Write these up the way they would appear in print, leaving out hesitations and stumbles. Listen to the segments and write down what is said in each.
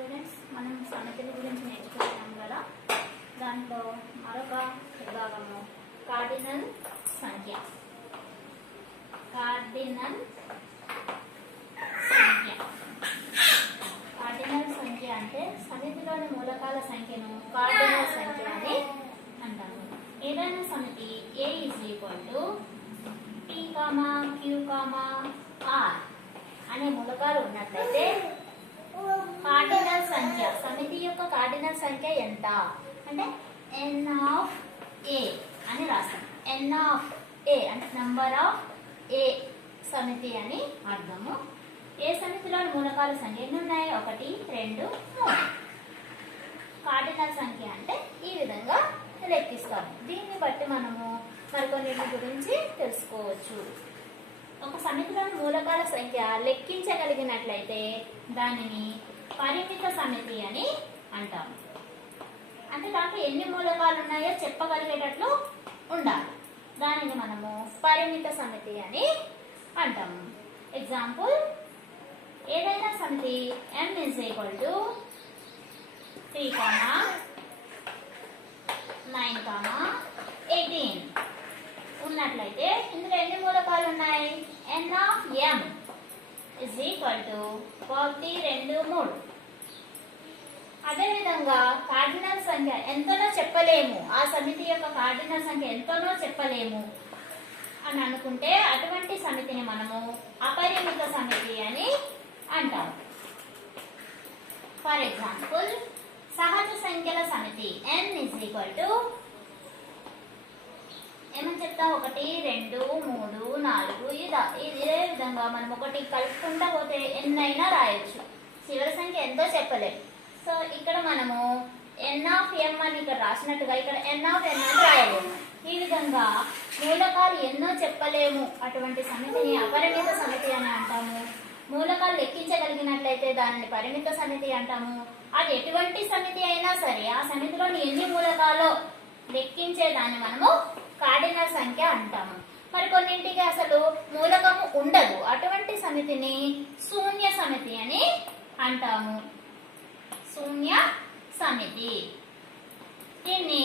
Students, మనం సమితుల గురించి నేర్చుకుంటున్నాం కదా. దాంట్లో మరొక విభాగము కార్డినల్ సంఖ్య. కార్డినల్ సంఖ్య అంటే సమితిలోని మూలకాల సంఖ్యను కార్డినల్ సంఖ్య అని అంటాము. ఏదైనా సమితి A P, Q, R అనే మూలకాలు ఉన్నట్లయితే కార్డినల్ సంఖ్య, సమితి యొక్క కార్డినల్ సంఖ్య ఎంత అంటే n ఆఫ్ a అని రాస్తాం. n ఆఫ్ a అంటే నంబర్ ఆఫ్ a సమితి అని అర్థము. ఏ సమితిలోని మూలకాల సంఖ్య ఎన్ని ఉన్నాయి? 1, 2, 3. కార్డినల్ సంఖ్య అంటే ఈ విధంగా లెక్కిస్తాము. దీన్ని బట్టి మనము మరికొన్నిటి గురించి తెలుసుకోవచ్చు. ఒక సమితిలోని మూలకాల సంఖ్య లెక్కించగలిగినట్లయితే దానిని పరిమిత సమితి అని అంటాము. అంటే దాంట్లో ఎన్ని మూలకాలు ఉన్నాయో చెప్పగలిగేటట్లు ఉండాలి. దానిని మనము పరిమిత సమితి అని అంటాము. ఎగ్జాంపుల్, ఏదైనా సమితి m = 3, 9, 18 ఉన్నట్లయితే ఇందులో ఎన్ని మూలకాలు ఉన్నాయి? n of m = 1, 2, 3. అదేవిధంగా కార్డినల్ సంఖ్య ఎంతనో చెప్పలేము, ఆ సమితి యొక్క కార్డినల్ సంఖ్య ఎంతనో చెప్పలేము అని అనుకుంటే అటువంటి సమితిని మనము అపరిమిత సమితి అని అంటాము. ఫర్ ఎగ్జాంపుల్, సహజ సంఖ్యల సమితి n ఏమని చెప్తా? 1, 2, 3, 4. ఇదే విధంగా మనం ఒకటి కలుపుకుంటా పోతే ఎన్నైనా రాయొచ్చు. చివరి సంఖ్య ఎంతో చెప్పలేము. సో ఇక్కడ మనము n ఆఫ్ m అని ఇక్కడ రాసినట్టుగా ఇక్కడ n ఆఫ్ n అని రాయలేము. ఈ విధంగా మూలకాలు ఎన్నో చెప్పలేము అటువంటి సమితిని అపరిమిత సమితి అని అంటాము. మూలకాలు లెక్కించగలిగినట్లయితే దానిని పరిమిత సమితి అంటాము. అది ఎటువంటి సమితి అయినా సరే ఆ సమితిలోని ఎన్ని మూలకాలో లెక్కించే దాన్ని మనము కార్డినల్ సంఖ్య అంటాము. మరి కొన్నింటికి అసలు మూలకము ఉండదు, అటువంటి సమితిని శూన్య సమితి అని అంటాము. శూన్య సమితి. దీన్ని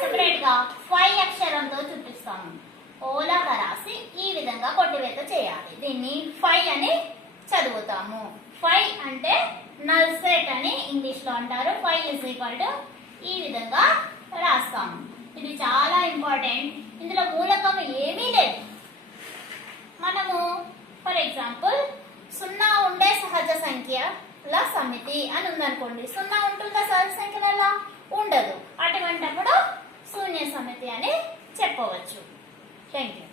సెపరేట్ గా 5 అక్షరంతో చూపిస్తాము. ఓలాగా రాసి ఈ విధంగా కొట్టివేత చేయాలి. దీన్ని 5 అని చదువుతాము. 5 అంటే నల్ సెట్ అని ఇంగ్లీష్ లో అంటారు. 5 ఈ విధంగా రాస్తాము. ఇది చాలా ఇంపార్టెంట్. ఇందులో మూలకము ఏమీ లేదు. మనము ఫర్ ఎగ్జాంపుల్ 0 ఉండే సహజ సంఖ్యల సమితి అని ఉందనుకోండి. 0 ఉంటుందా సహజ సంఖ్యలలో? ఉండదు. అటువంటప్పుడు శూన్య సమితి అని చెప్పవచ్చు. Thank you.